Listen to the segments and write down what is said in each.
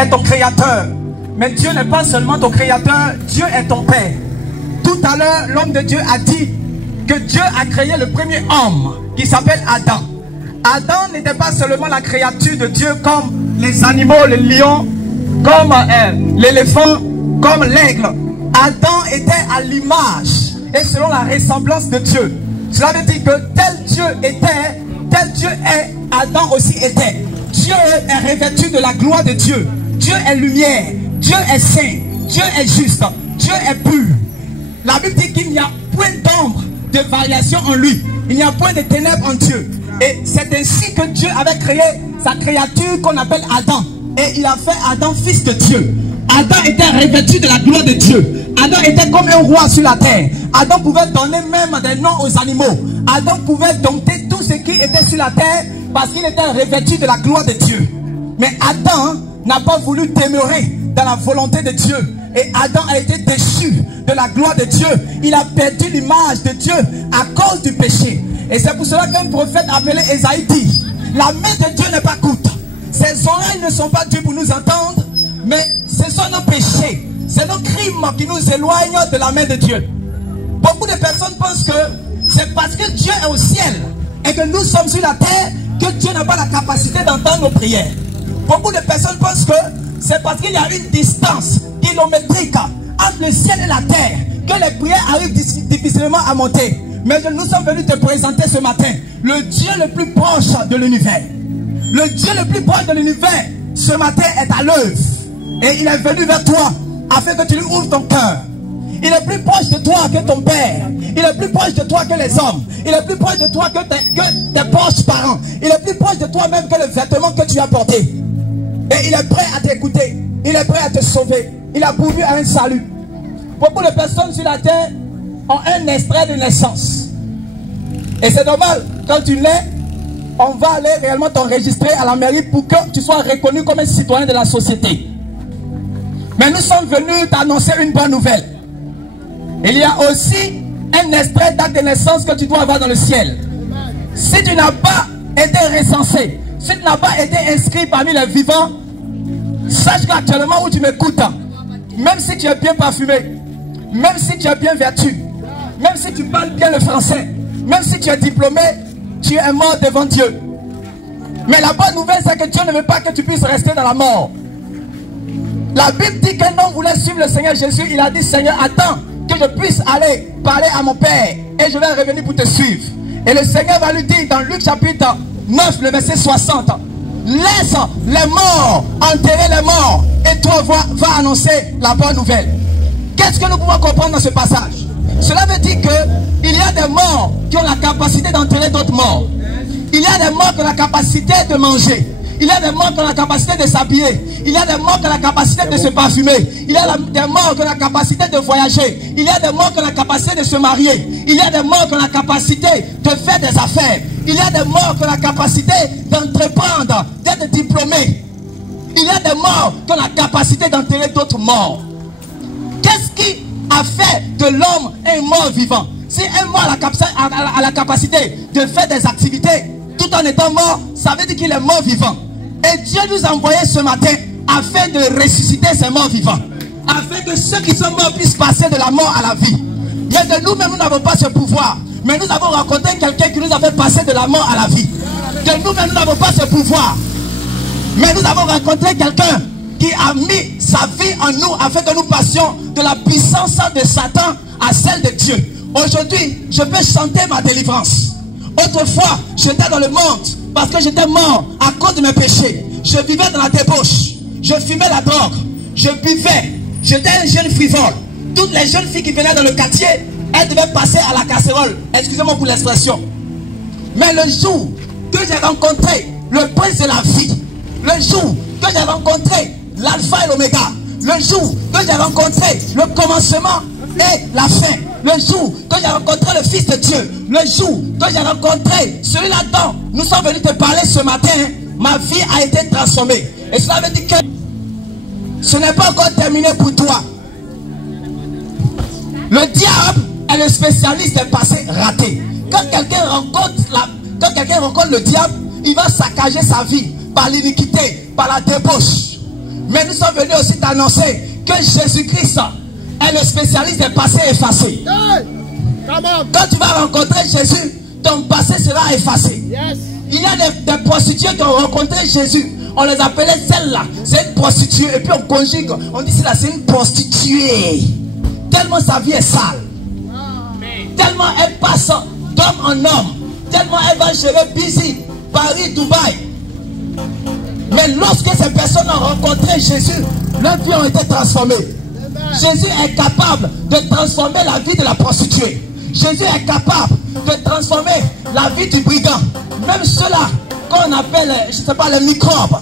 est ton créateur. Mais Dieu n'est pas seulement ton créateur, Dieu est ton Père. Tout à l'heure, l'homme de Dieu a dit que Dieu a créé le premier homme qui s'appelle Adam. Adam n'était pas seulement la créature de Dieu comme les animaux, les lions, comme l'éléphant, comme l'aigle. Adam était à l'image et selon la ressemblance de Dieu. Cela veut dire que tel Dieu était, tel Dieu est, Adam aussi était. Dieu est revêtu de la gloire de Dieu. Dieu est lumière. Dieu est saint. Dieu est juste. Dieu est pur. La Bible dit qu'il n'y a point d'ombre de variation en lui. Il n'y a point de ténèbres en Dieu. Et c'est ainsi que Dieu avait créé sa créature qu'on appelle Adam. Et il a fait Adam fils de Dieu. Adam était revêtu de la gloire de Dieu. Adam était comme un roi sur la terre. Adam pouvait donner même des noms aux animaux. Adam pouvait dompter tout ce qui était sur la terre parce qu'il était revêtu de la gloire de Dieu. Mais Adam n'a pas voulu demeurer dans la volonté de Dieu. Et Adam a été déchu de la gloire de Dieu. Il a perdu l'image de Dieu à cause du péché. Et c'est pour cela qu'un prophète appelé Ésaïe dit: la main de Dieu n'est pas courte. Ses oreilles ne sont pas dues pour nous entendre. Mais ce sont nos péchés. C'est nos crimes qui nous éloignent de la main de Dieu. Beaucoup de personnes pensent que c'est parce que Dieu est au ciel et que nous sommes sur la terre que Dieu n'a pas la capacité d'entendre nos prières. Beaucoup de personnes pensent que c'est parce qu'il y a une distance kilométrique entre le ciel et la terre que les prières arrivent difficilement à monter. Mais nous sommes venus te présenter ce matin le Dieu le plus proche de l'univers. Le Dieu le plus proche de l'univers ce matin est à l'œuvre. Et il est venu vers toi afin que tu lui ouvres ton cœur. Il est plus proche de toi que ton père. Il est plus proche de toi que les hommes. Il est plus proche de toi que tes proches parents. Il est plus proche de toi même que le vêtement que tu as porté. Et il est prêt à t'écouter. Il est prêt à te sauver. Il a pourvu à un salut. Beaucoup de personnes sur la terre ont un extrait de naissance. Et c'est normal, quand tu nais, on va aller réellement t'enregistrer à la mairie pour que tu sois reconnu comme un citoyen de la société. Mais nous sommes venus t'annoncer une bonne nouvelle. Il y a aussi un extrait d'acte de naissance que tu dois avoir dans le ciel. Si tu n'as pas été recensé, si tu n'as pas été inscrit parmi les vivants, sache qu'actuellement où tu m'écoutes, même si tu es bien parfumé, même si tu es bien vêtu, même si tu parles bien le français, même si tu es diplômé, tu es mort devant Dieu. Mais la bonne nouvelle, c'est que Dieu ne veut pas que tu puisses rester dans la mort. La Bible dit qu'un homme voulait suivre le Seigneur Jésus. Il a dit: Seigneur, attends que je puisse aller parler à mon Père et je vais revenir pour te suivre. Et le Seigneur va lui dire dans Luc chapitre 9, le verset 60: laisse les morts enterrer les morts et toi va annoncer la bonne nouvelle. Qu'est-ce que nous pouvons comprendre dans ce passage? Cela veut dire qu'il y a des morts qui ont la capacité d'enterrer d'autres morts. Il y a des morts qui ont la capacité de manger. Il y a des morts qui ont la capacité de s'habiller. Il y a des morts qui ont la capacité de se parfumer. Il y a des morts qui ont la capacité de voyager. Il y a des morts qui ont la capacité de se marier. Il y a des morts qui ont la capacité de faire des affaires. Il y a des morts qui ont la capacité d'entreprendre, d'être diplômés. Il y a des morts qui ont la capacité d'enterrer d'autres morts. Qu'est-ce qui a fait de l'homme un mort vivant? Si un mort a la capacité de faire des activités tout en étant mort, ça veut dire qu'il est mort vivant. Et Dieu nous a envoyé ce matin afin de ressusciter ces morts vivants, afin que ceux qui sont morts puissent passer de la mort à la vie. Mais de nous-mêmes, nous n'avons pas ce pouvoir. Mais nous avons rencontré quelqu'un qui nous a fait passer de la mort à la vie. De nous-mêmes, nous n'avons pas ce pouvoir. Mais nous avons rencontré quelqu'un qui a mis sa vie en nous afin que nous passions de la puissance de Satan à celle de Dieu. Aujourd'hui, je peux chanter ma délivrance. Autrefois, j'étais dans le monde parce que j'étais mort à cause de mes péchés. Je vivais dans la débauche. Je fumais la drogue. Je buvais. J'étais un jeune frivole. Toutes les jeunes filles qui venaient dans le quartier, elles devaient passer à la casserole. Excusez-moi pour l'expression. Mais le jour que j'ai rencontré le prince de la vie, le jour que j'ai rencontré l'alpha et l'oméga, le jour que j'ai rencontré le commencement et la fin, le jour que j'ai rencontré le Fils de Dieu, le jour que j'ai rencontré celui-là dont nous sommes venus te parler ce matin, ma vie a été transformée. Et cela veut dire que ce n'est pas encore terminé pour toi. Le diable est le spécialiste des passés ratés. Quand quelqu'un rencontre le diable, il va saccager sa vie par l'iniquité, par la débauche. Mais nous sommes venus aussi t'annoncer que Jésus-Christ est le spécialiste des passés effacés. Quand tu vas rencontrer Jésus, ton passé sera effacé. Il y a des prostituées qui ont rencontré Jésus. On les appelait celle-là. C'est une prostituée. Et puis on conjugue. On dit celle-là, c'est une prostituée. Tellement sa vie est sale. Tellement elle passe d'homme en homme. Tellement elle va gérer busy. Paris, Dubaï. Mais lorsque ces personnes ont rencontré Jésus, leurs vies ont été transformées. Jésus est capable de transformer la vie de la prostituée. Jésus est capable de transformer la vie du brigand. Même ceux-là qu'on appelle, je ne sais pas, les microbes.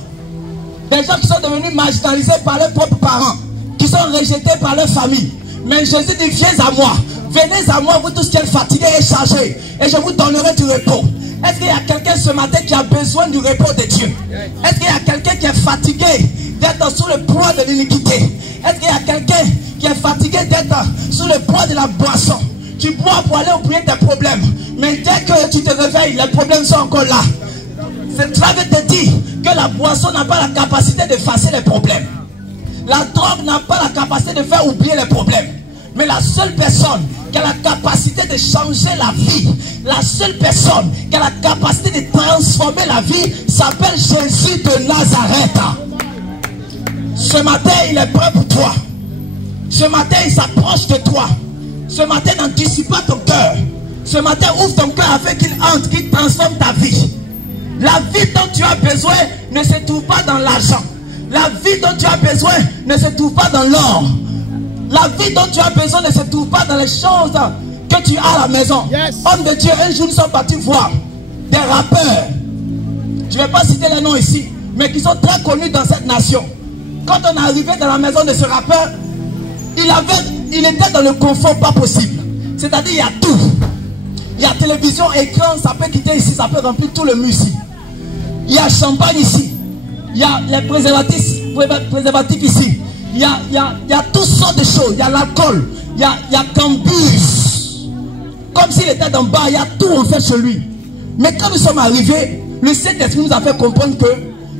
Des gens qui sont devenus marginalisés par leurs propres parents, qui sont rejetés par leur famille. Mais Jésus dit, viens à moi. Venez à moi, vous tous qui êtes fatigués et chargés, et je vous donnerai du repos. Est-ce qu'il y a quelqu'un ce matin qui a besoin du repos de Dieu? Est-ce qu'il y a quelqu'un qui est fatigué d'être sous le poids de l'iniquité? Est-ce qu'il y a quelqu'un qui est fatigué d'être sous le poids de la boisson? Tu bois pour aller oublier tes problèmes. Mais dès que tu te réveilles, les problèmes sont encore là. Cela veut te dire que la boisson n'a pas la capacité d'effacer les problèmes. La drogue n'a pas la capacité de faire oublier les problèmes. Mais la seule personne qui a la capacité de changer la vie, la seule personne qui a la capacité de transformer la vie, s'appelle Jésus de Nazareth. Ce matin, il est prêt pour toi. Ce matin, il s'approche de toi. Ce matin, n'anticipe pas ton cœur. Ce matin, ouvre ton cœur afin qu'il entre, qu'il transforme ta vie. La vie dont tu as besoin ne se trouve pas dans l'argent. La vie dont tu as besoin ne se trouve pas dans l'or. La vie dont tu as besoin ne se trouve pas dans les choses que tu as à la maison. Homme de Dieu, un jour nous sommes partis voir des rappeurs. Je ne vais pas citer les noms ici, mais qui sont très connus dans cette nation. Quand on est arrivé dans la maison de ce rappeur, il était dans le confort pas possible. C'est-à-dire il y a tout. Il y a télévision, écran, ça peut quitter ici, ça peut remplir tout le mur ici. Il y a champagne ici. Il y a les préservatifs ici. Il y a toutes sortes de choses. Il y a l'alcool. Il y a Cambus. Comme s'il était dans le bar, il y a tout en fait chez lui. Mais quand nous sommes arrivés, le Saint-Esprit nous a fait comprendre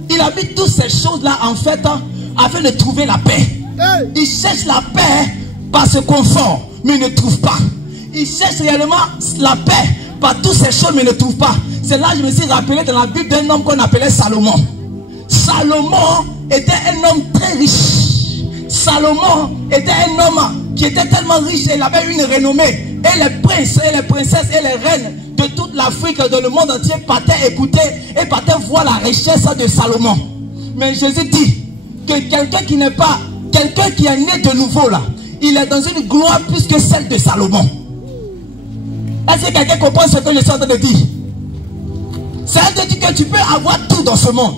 qu'il a mis toutes ces choses-là en fait afin de trouver la paix. Il cherche la paix par ce confort, mais il ne trouve pas. Il cherche réellement la paix par toutes ces choses, mais il ne trouve pas. C'est là que je me suis rappelé dans la Bible d'un homme qu'on appelait Salomon. Salomon était un homme très riche. Salomon était un homme qui était tellement riche et il avait une renommée. Et les princes et les princesses et les reines de toute l'Afrique, de le monde entier, partaient écouter et partaient voir la richesse de Salomon. Mais Jésus dit que quelqu'un qui n'est pas, quelqu'un qui est né de nouveau là, il est dans une gloire plus que celle de Salomon. Est-ce que quelqu'un comprend ce que je suis en train de dire? C'est-à-dire que tu peux avoir tout dans ce monde.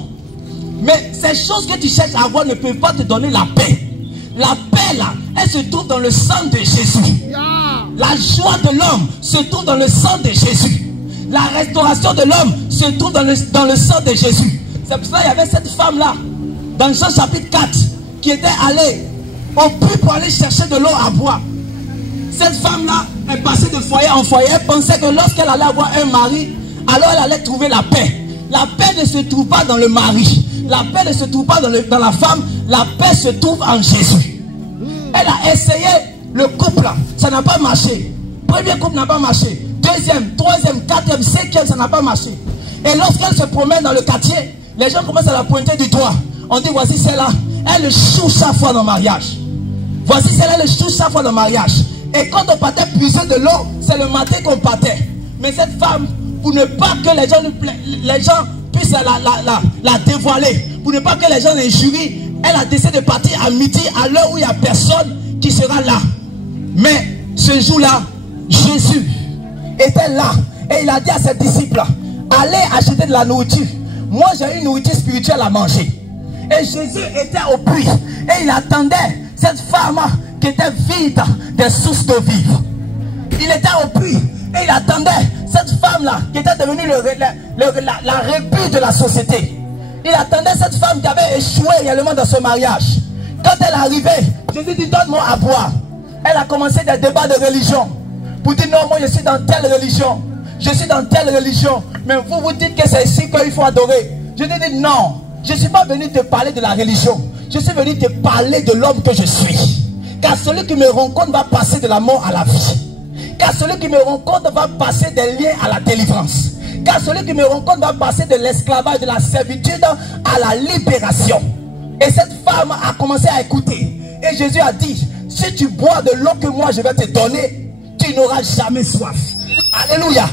Mais ces choses que tu cherches à avoir ne peuvent pas te donner la paix. La paix là, elle se trouve dans le sang de Jésus. La joie de l'homme se trouve dans le sang de Jésus. La restauration de l'homme se trouve dans le sang de Jésus. C'est pour cela qu'il y avait cette femme là, dans Jean chapitre 4, qui était allée au puits pour aller chercher de l'eau à boire. Cette femme là est passée de foyer en foyer. Elle pensait que lorsqu'elle allait avoir un mari, alors elle allait trouver la paix. La paix ne se trouve pas dans le mari. La paix ne se trouve pas dans la femme. La paix se trouve en Jésus. Elle a essayé le couple. Ça n'a pas marché. Premier couple n'a pas marché. Deuxième, troisième, quatrième, cinquième, ça n'a pas marché. Et lorsqu'elle se promène dans le quartier, les gens commencent à la pointer du doigt. On dit voici celle-là. Elle échoue chaque fois dans le mariage. Voici celle-là, elle échoue chaque fois dans le mariage. Et quand on partait puiser de l'eau, c'est le matin qu'on partait. Mais cette femme, pour ne pas que les gens puissent la dévoiler, pour ne pas que les gens l'injurient, elle a décidé de partir à midi, à l'heure où il n'y a personne qui sera là. Mais ce jour-là, Jésus était là. Et il a dit à ses disciples, allez acheter de la nourriture. Moi, j'ai une nourriture spirituelle à manger. Et Jésus était au puits. Et il attendait cette femme qui était vide des sources d'eau vive. Il était au puits. Et il attendait cette femme-là qui était devenue la rébut de la société. Il attendait cette femme qui avait échoué réellement dans ce mariage. Quand elle arrivait, Jésus dit donne-moi à boire. Elle a commencé des débats de religion. Pour dire non, moi je suis dans telle religion. Je suis dans telle religion. Mais vous dites que c'est ici qu'il faut adorer. Je lui dis non. Je ne suis pas venu te parler de la religion. je suis venu te parler de l'homme que je suis. Car celui qui me rencontre va passer de la mort à la vie. Car celui qui me rencontre va passer des liens à la délivrance. Car celui qui me rencontre va passer de l'esclavage, de la servitude à la libération. Et cette femme a commencé à écouter. Et Jésus a dit, si tu bois de l'eau que moi je vais te donner, tu n'auras jamais soif. Alléluia.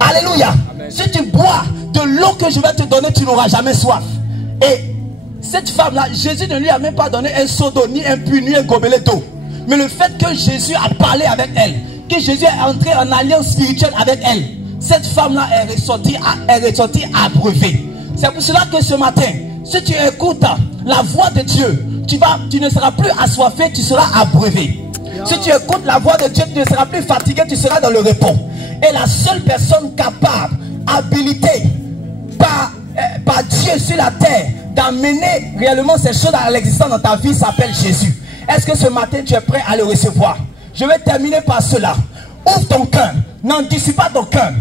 Alléluia. Amen. Si tu bois de l'eau que je vais te donner, tu n'auras jamais soif. Et cette femme-là, Jésus ne lui a même pas donné un seau d'eau, ni un puits, ni un gobelet d'eau. Mais le fait que Jésus a parlé avec elle, que Jésus est entré en alliance spirituelle avec elle, cette femme-là est ressortie abreuvée. C'est pour cela que ce matin, si tu écoutes la voix de Dieu, tu ne seras plus assoiffé, tu seras abreuvé. Si tu écoutes la voix de Dieu, tu ne seras plus fatigué, tu seras dans le repos. Et la seule personne capable, habilitée par Dieu sur la terre, d'amener réellement ces choses à l'existence dans ta vie s'appelle Jésus. Est-ce que ce matin tu es prêt à le recevoir? Je vais terminer par cela. Ouvre ton cœur, n'endurcis pas ton cœur.